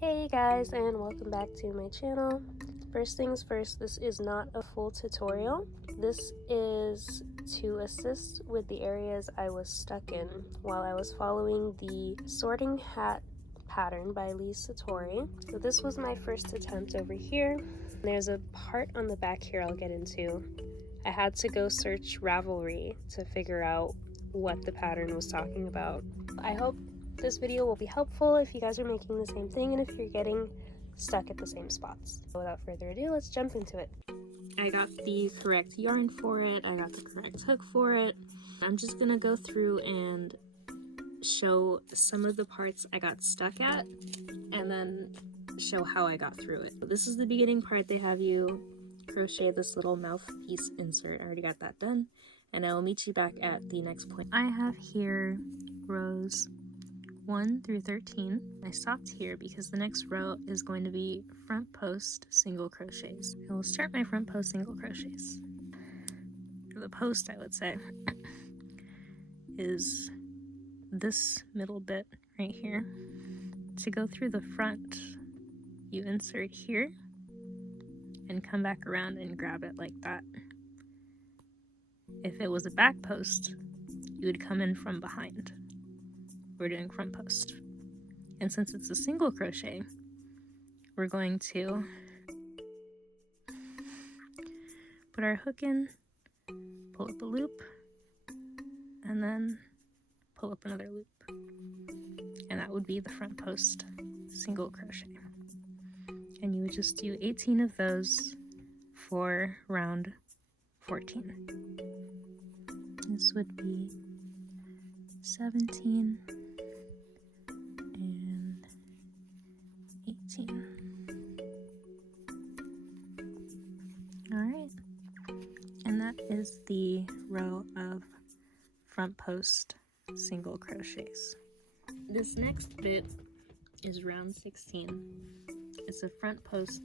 Hey guys, and welcome back to my channel. First things first, this is not a full tutorial. This is to assist with the areas I was stuck in while I was following the sorting hat pattern by Sartori. So this was my first attempt over here. There's a part on the back here I'll get into. I had to go search Ravalry to figure out what the pattern was talking about. I hope this video will be helpful if you guys are making the same thing and if you're getting stuck at the same spots. So without further ado, let's jump into it. I got the correct yarn for it, I got the correct hook for it. I'm just gonna go through and show some of the parts I got stuck at and then show how I got through it. This is the beginning part. They have you crochet this little mouthpiece insert. I already got that done, and I will meet you back at the next point. I have here rows 1 through 13. I stopped here because the next row is going to be front post single crochets. I will start my front post single crochets. The post, I would say, is this middle bit right here. To go through the front, you insert here and come back around and grab it like that. If it was a back post, you would come in from behind. We're doing front post. And since it's a single crochet, we're going to put our hook in, pull up a loop, and then pull up another loop. And that would be the front post single crochet. And you would just do 18 of those for round 14. This would be 17 and 18. Alright, and that is the row of front post single crochets. This next bit is round 16. It's a front post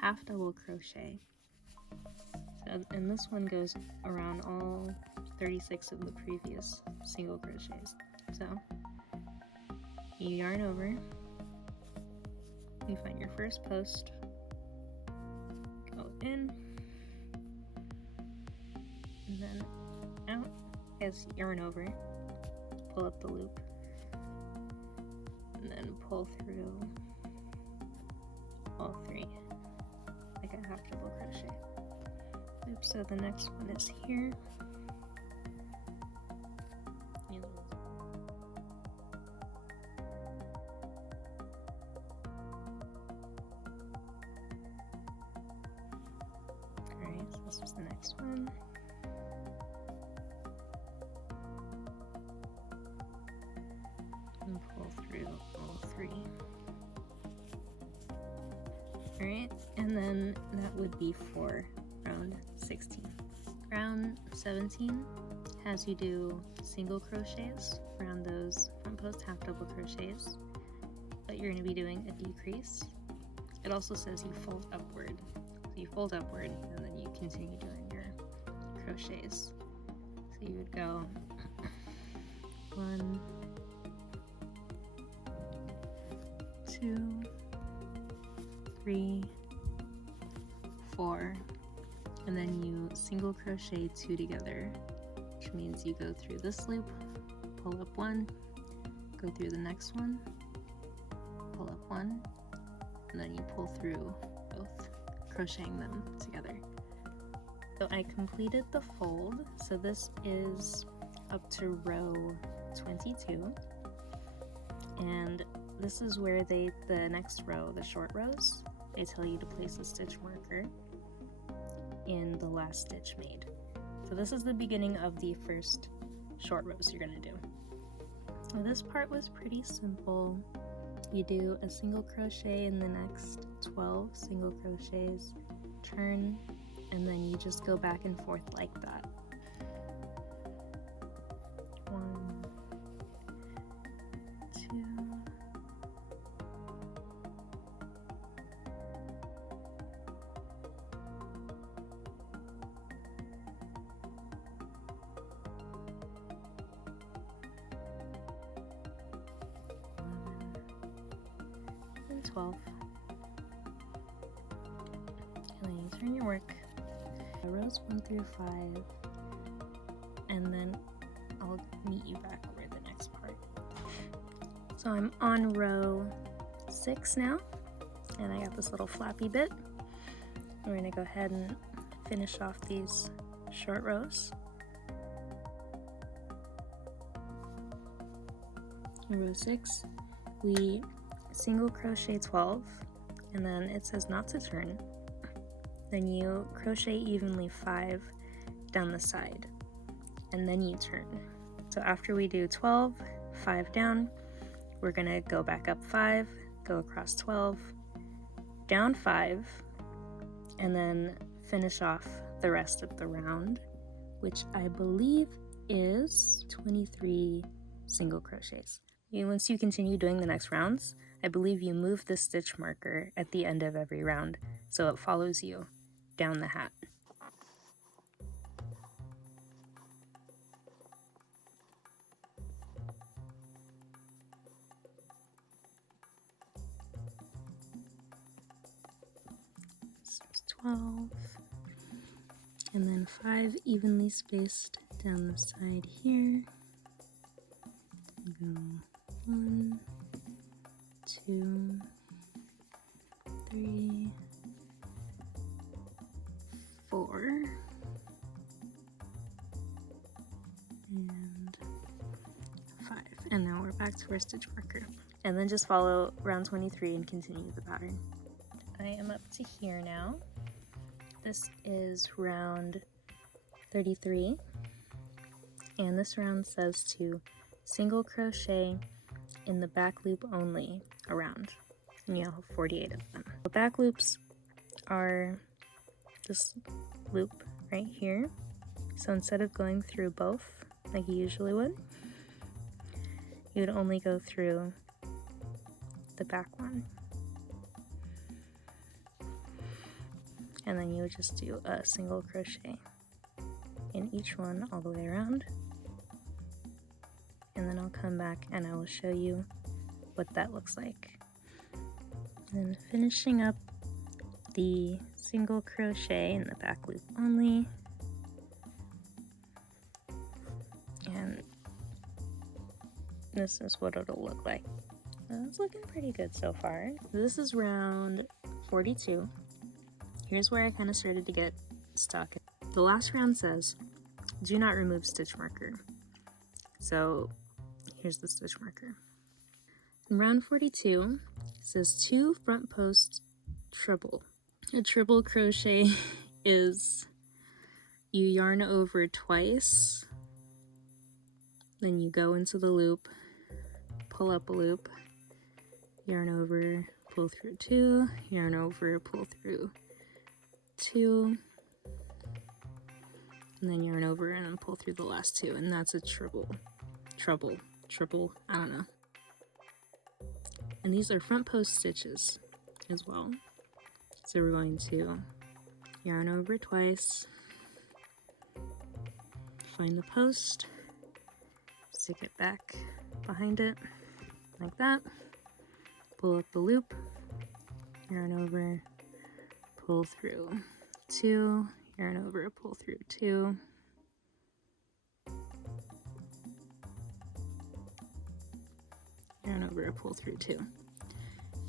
half double crochet. So, and this one goes around all 36 of the previous single crochets. So you yarn over, you find your first post, go in, and then out as you yarn over, pull up the loop, and then pull through all three like a half double crochet. Oops, so the next one is here. Alright, so this is the next one. And pull through all three. Alright, and then that would be for round 16. Round 17 has you do single crochets around those front post half double crochets, but you're going to be doing a decrease. It also says you fold upward. So you fold upward and then you continue doing your crochets. So you would go 1, 2, 3, 4, and then you single crochet 2 together, which means you go through this loop, pull up 1, go through the next one, pull up 1, and then you pull through both, crocheting them together. So I completed the fold, so this is up to row 22, and this is where the next row, the short rows, they tell you to place a stitch marker in the last stitch made. So this is the beginning of the first short rows you're going to do. Now this part was pretty simple. You do a single crochet in the next 12 single crochets, turn, and then you just go back and forth like that. 1, 2, 11, 12. And then you turn your work. Rows 1 through 5. And then I'll meet you back over the next part. So I'm on row 6 now, and I got this little flappy bit. We're gonna go ahead and finish off these short rows. In row 6, we single crochet 12, and then it says not to turn. Then you crochet evenly 5 down the side, and then you turn. So after we do 12, 5 down, we're gonna go back up 5, go across 12, down 5, and then finish off the rest of the round, which I believe is 23 single crochets. Once you continue doing the next rounds, I believe you move the stitch marker at the end of every round so it follows you down the hat. This is 12, and then 5 evenly spaced down the side here. Go 1, 2, 3, 4, and 5. And now we're back to our stitch marker. And then just follow round 23 and continue the pattern. I am up to here now. This is round 33, and this round says to single crochet in the back loop only around, and you'll have 48 of them. The back loops are this loop right here, so instead of going through both like you usually would, you would only go through the back one, and then you would just do a single crochet in each one all the way around. And then I'll come back and I will show you what that looks like. And finishing up the single crochet in the back loop only. And this is what it'll look like. It's looking pretty good so far. This is round 42. Here's where I kind of started to get stuck. The last round says, do not remove stitch marker. So here's the stitch marker. In round 42, it says 2 front post treble. A treble crochet is you yarn over twice, then you go into the loop, pull up a loop, yarn over, pull through 2, yarn over, pull through 2, and then yarn over and then pull through the last 2, and that's a treble, I don't know. And these are front post stitches as well. So we're going to yarn over twice, find the post, stick it back behind it like that, pull up the loop, yarn over, pull through 2, yarn over, pull through 2, yarn over, pull through 2,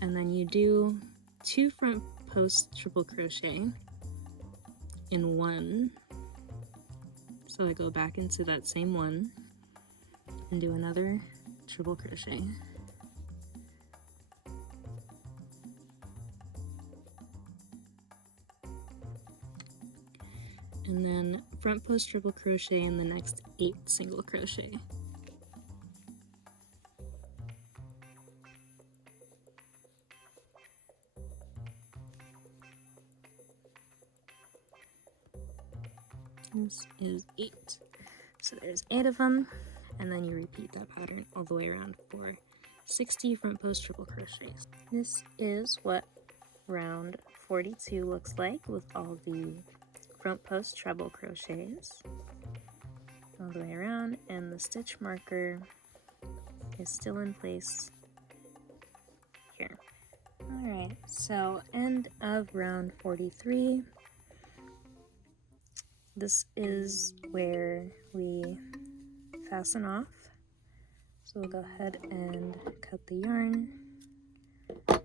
and then you do 2 front post triple crochet in one. So I go back into that same one and do another triple crochet. And then front post triple crochet in the next 8 single crochet. This is 8. So there's 8 of them, and then you repeat that pattern all the way around for 60 front post triple crochets. This is what round 42 looks like with all the front post treble crochets all the way around, and the stitch marker is still in place here. Alright, so end of round 43. This is where we fasten off. So we'll go ahead and cut the yarn, tie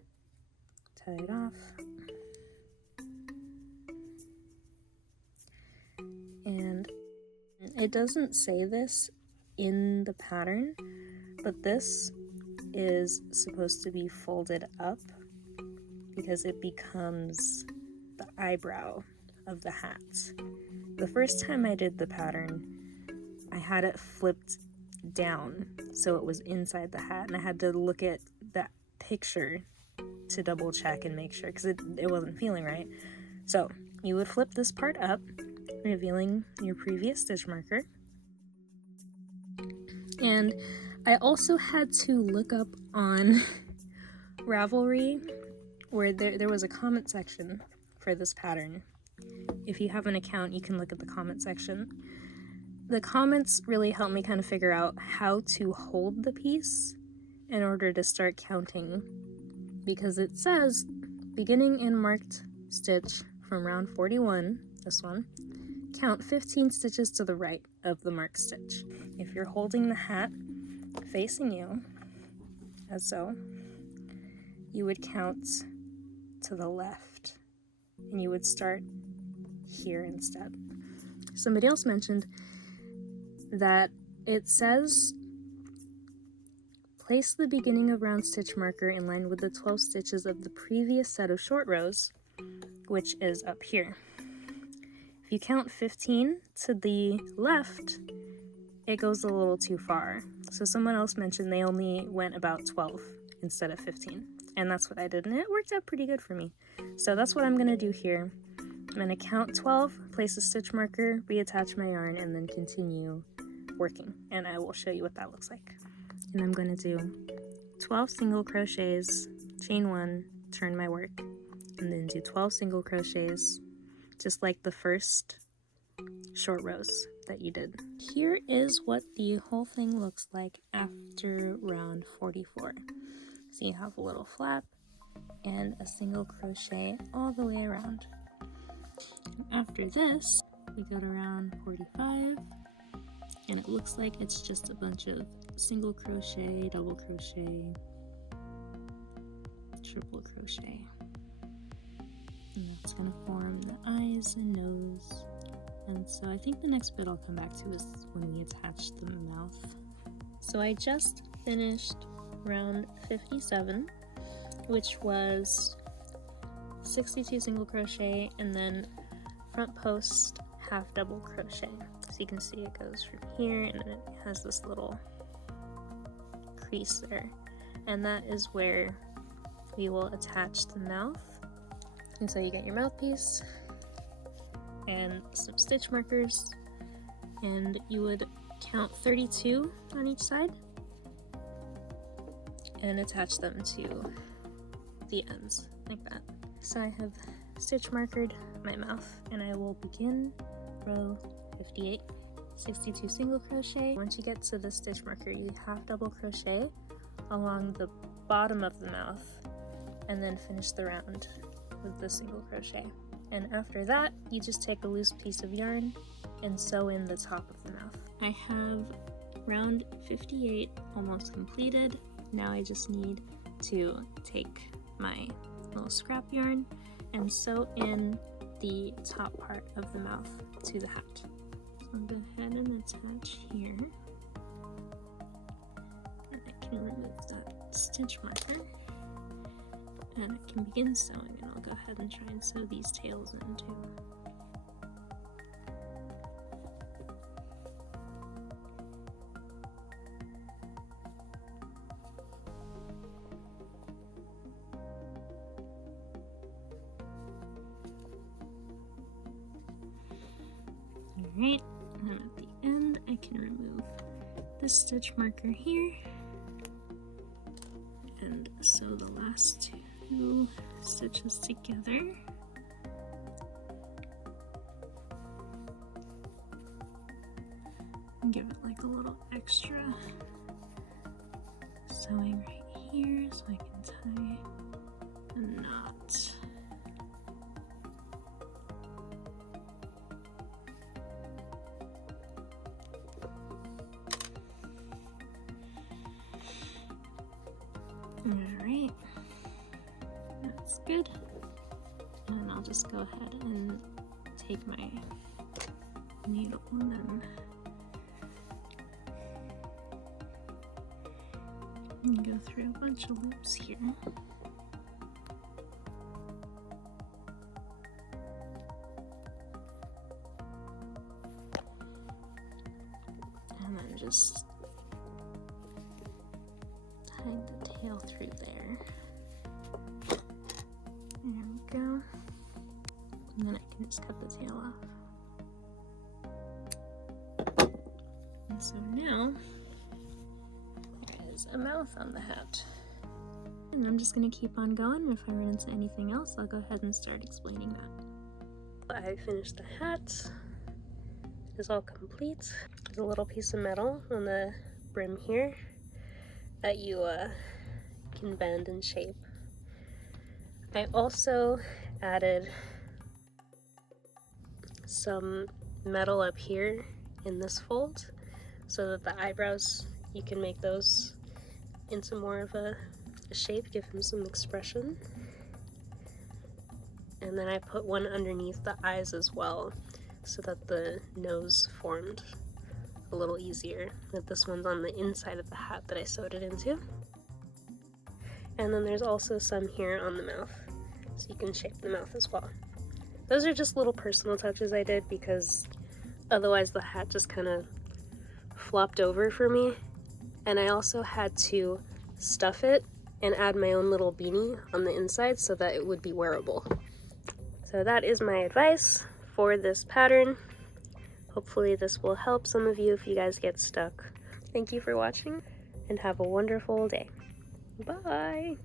it off, and it doesn't say this in the pattern, but this is supposed to be folded up because it becomes the eyebrow of the hat. The first time I did the pattern, I had it flipped down so it was inside the hat, and I had to look at that picture to double check and make sure because it wasn't feeling right. So you would flip this part up, revealing your previous stitch marker. And I also had to look up on Ravelry where there was a comment section for this pattern. If you have an account, you can look at the comment section. The comments really helped me kind of figure out how to hold the piece in order to start counting, because it says beginning in marked stitch from round 41, this one, count 15 stitches to the right of the marked stitch. If you're holding the hat facing you, as so, you would count to the left, and you would start here instead. Somebody else mentioned that it says place the beginning of round stitch marker in line with the 12 stitches of the previous set of short rows, which is up here. If you count 15 to the left, it goes a little too far. So someone else mentioned they only went about 12 instead of 15, and that's what I did, and it worked out pretty good for me. So that's what I'm gonna do here. I'm gonna count 12, place a stitch marker, reattach my yarn, and then continue working, and I will show you what that looks like. And I'm going to do 12 single crochets, chain 1, turn my work, and then do 12 single crochets, just like the first short rows that you did. Here is what the whole thing looks like after round 44. So you have a little flap and a single crochet all the way around. After this, we go to round 45, and it looks like it's just a bunch of single crochet, double crochet, triple crochet. And that's going to form the eyes and nose. And so I think the next bit I'll come back to is when we attach the mouth. So I just finished round 57, which was 62 single crochet and then front post half double crochet. So you can see it goes from here and then it has this little crease there, and that is where we will attach the mouth. And so you get your mouthpiece and some stitch markers, and you would count 32 on each side and attach them to the ends like that. So I have stitch markered my mouth, and I will begin row 58, 62 single crochet. Once you get to the stitch marker, you half double crochet along the bottom of the mouth and then finish the round with the single crochet. And after that, you just take a loose piece of yarn and sew in the top of the mouth. I have round 58 almost completed. Now I just need to take my little scrap yarn and sew in the top part of the mouth to the hat. So I'll go ahead and attach here, and I can remove that stitch marker, and I can begin sewing, and I'll go ahead and try and sew these tails in too. Alright, and then at the end I can remove this stitch marker here and sew the last two stitches together. And give it like a little extra sewing right here so I can tie a knot. Alright, that's good. And I'll just go ahead and take my needle and then go through a bunch of loops here. And then just tie the tail through there. There we go. And then I can just cut the tail off. And so now there is a mouth on the hat. And I'm just going to keep on going. If I run into anything else, I'll go ahead and start explaining that. I finished the hat. It is all complete. There's a little piece of metal on the brim here that you can bend and shape. I also added some metal up here in this fold so that the eyebrows, you can make those into more of a shape, give them some expression. And then I put one underneath the eyes as well so that the nose formed a little easier. That this one's on the inside of the hat that I sewed it into. And then there's also some here on the mouth, so you can shape the mouth as well. Those are just little personal touches I did because otherwise the hat just kind of flopped over for me. And I also had to stuff it and add my own little beanie on the inside so that it would be wearable. So that is my advice for this pattern. Hopefully this will help some of you if you guys get stuck. Thank you for watching and have a wonderful day. Bye!